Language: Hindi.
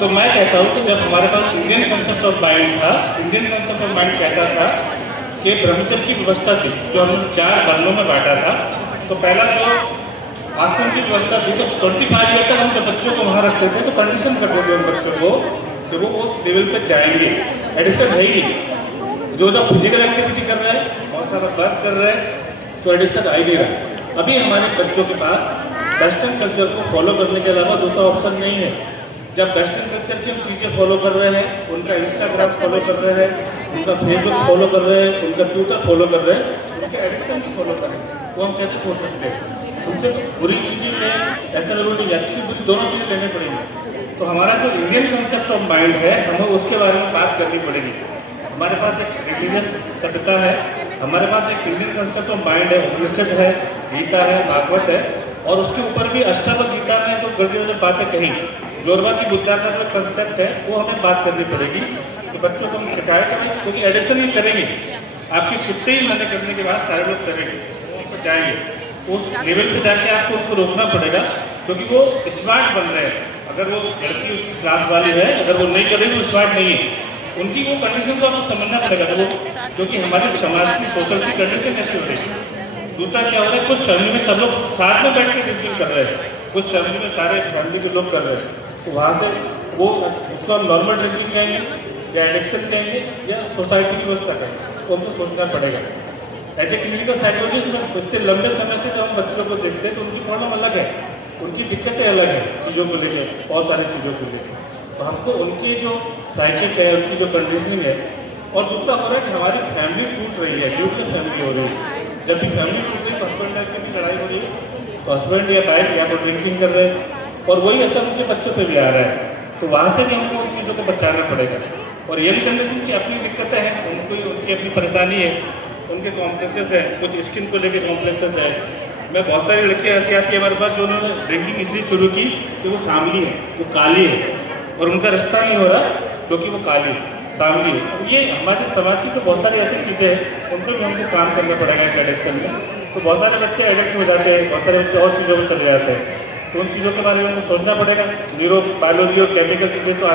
तो मैं कहता हूँ कि जब हमारे पास इंडियन कंसेप्ट ऑफ माइंड था, इंडियन कंसेप्ट ऑफ माइंड कहता था कि ब्रह्मचर्य की व्यवस्था थी जो हमने 4 वर्णों में बांटा था। तो पहला जो आश्रम की व्यवस्था थी, तो 25 ईयर तक हम जब बच्चों को वहाँ रखते थे तो कंडीशन करते थे उन बच्चों को कि वो उस लेवल पर जाएंगे। एडिक्शन है ही नहीं, जो जो फिजिकल एक्टिविटी कर रहा है, बहुत सारा वर्क कर रहा है, तो एडिक्शन आ ही नहीं रहा। अभी हमारे बच्चों के पास वेस्टर्न कल्चर को फॉलो करने के अलावा दूसरा ऑप्शन नहीं है। जब वेस्टर्न कल्चर की हम चीज़ें फॉलो कर रहे हैं, उनका इंस्टाग्राम फॉलो कर रहे हैं, उनका फेसबुक फॉलो कर रहे हैं, उनका ट्विटर फॉलो कर रहे हैं, उनके एडिक्शन भी फॉलो कर रहे हैं, वो हम कैसे छोड़ सकते हैं? उनसे बुरी चीज़ें लें, ऐसा जरूरी नहीं, अच्छी बुरी दोनों चीज़ें लेनी पड़ेगी। तो हमारा जो इंडियन कंसेप्ट ऑफ माइंड है, हमें उसके बारे में बात करनी पड़ेगी। हमारे पास एक रिलीजियस सभ्यता है, हमारे पास एक इंडियन कंसेप्ट ऑफ माइंड है, उपनिषद है, गीता है, भागवत है, और उसके ऊपर भी अष्टावक्र गीता में जो गजब बातें कही, जोरबा की बुद्धा का जो कंसेप्ट है वो हमें बात करनी पड़ेगी। तो बच्चों को हम शिकायत करें, क्योंकि एडिक्शन ही करेंगे, आपके कितने ही मना करने के बाद सारे लोग करेंगे, तो जाएंगे उस लेवल पे जाके आपको उनको रोकना पड़ेगा, क्योंकि वो स्मार्ट बन रहे हैं। अगर वो लड़की क्लास वाली है, अगर वो नहीं करेगी, वो स्मार्ट नहीं है, उनकी वो कंडीशन को आपको समझना पड़ेगा। तो वो क्योंकि हमारे समाज की सोशल की कंडीशन कैसी हो रही है। दूसरा क्या हो रहा है, कुछ फैमिली में सब लोग साथ में बैठ के ड्रिंकिंग कर रहे हैं, कुछ फैमिली में सारे फैमिली के लोग कर रहे हैं, तो वहाँ से वो उसको हम नॉर्मल ड्रिंकिंग कहेंगे या एडिक्शन कहेंगे या सोसाइटी की व्यवस्था कहेंगे, तो हमको सोचना पड़ेगा। एज ए क्लिनिकल साइकोलॉजिस्ट में इतने लंबे समय से जब हम बच्चों को देखते हैं तो उनकी प्रॉब्लम अलग है, उनकी दिक्कतें अलग हैं चीज़ों को लेकर, बहुत सारी चीज़ों को लेकर। तो हमको उनकी जो साइकिल है, उनकी जो कंडीशनिंग है, और दूसरा हो रहा है कि हमारी फैमिली टूट रही है, न्यूक्लियर फैमिली हो रही है। जब भी फैमिली टूट रही है तो हस्बैंड वाइफ की भी लड़ाई हो रही है, तो हस्बैंड या वाइफ या तो ड्रिंकिंग कर रहे हैं, और वही असर उनके बच्चों पे भी आ रहा है। तो वहाँ से भी हमको उन चीज़ों को बचाना पड़ेगा। और यंग जनरेशन की अपनी दिक्कतें हैं, उनकी अपनी परेशानी है, उनके कॉम्प्लेक्सेस है, कुछ स्किन को लेकर कॉम्प्लेक्सेस है। मैं बहुत सारी लड़कियाँ ऐसी आती है हमारे पास जो उन्होंने ड्रिंकिंग इसलिए शुरू की कि वो सांवली है, वो काली है, और उनका रिश्ता नहीं हो रहा क्योंकि वो काली है, सांवली है। तो ये हमारे समाज की तो बहुत सारी ऐसी चीज़ें हैं, उन पर भी हमको काम करना पड़ेगा इस एडिक्शन में। तो बहुत सारे बच्चे एडिक्ट हो जाते हैं, बहुत सारे बच्चे और चीज़ों में चले जाते हैं, तो उन चीज़ों के बारे में हमको सोचना पड़ेगा। न्यूरो बायोलॉजी और केमिकल चीज़ें तो